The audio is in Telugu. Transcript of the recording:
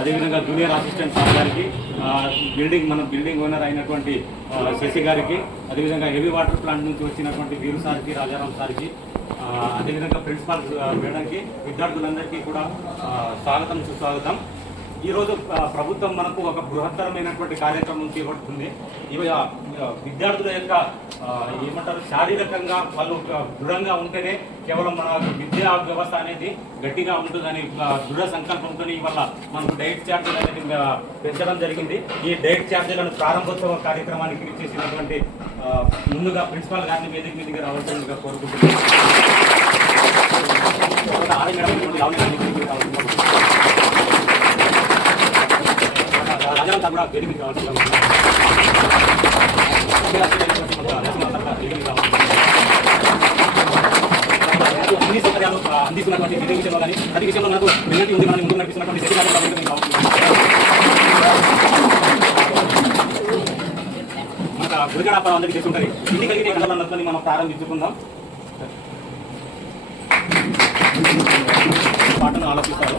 అదేవిధంగా జూనియర్ అసిస్టెంట్ సార్ గారికి, మన బిల్డింగ్ ఓనర్ అయినటువంటి శశి గారికి, అదేవిధంగా హెవీ వాటర్ ప్లాంట్ నుంచి వచ్చినటువంటి వీరు సార్కి, రాజారాం సార్కి, అదేవిధంగా ప్రిన్సిపాల్ మేడంకి, విద్యార్థులందరికీ కూడా స్వాగతం సుస్వాగతం. ఈరోజు ప్రభుత్వం మనకు ఒక బృహత్తరమైనటువంటి కార్యక్రమం చేపడుతుంది. ఇవి విద్యార్థుల యొక్క ఏమంటారు శారీరకంగా వాళ్ళు దృఢంగా ఉంటేనే కేవలం మన విద్యా వ్యవస్థ అనేది గట్టిగా ఉంటుందని దృఢ సంకల్పంతో ఇవాళ మనకు డైట్ ఛార్జీలు అనేది పెంచడం జరిగింది. ఈ డైట్ ఛార్జీలను ప్రారంభోత్సవ కార్యక్రమానికి చేసినటువంటి ముందుగా ప్రిన్సిపాల్ గారిని వేదిక మీదకి రావాల్సిందిగా కోరుకుంటున్నాను. రాజారాం కూడా వేదిక మీద రావాల్సిందిగా అన్ని సౌకర్యాలు అందిస్తున్నటువంటి విద్య విషయంలో కానీ ప్రతి విషయంలో మనకు వెన్నటి ఉంది. మనం ముందు నడిపిస్తున్నటువంటి మనకు గురిగడాపాలు అందరికీ చేస్తుంటారు. ఇంటి కలిగితే కళలందరినీ మనం ప్రారంభించుకుందాం. పాటను ఆలోచిస్తారు.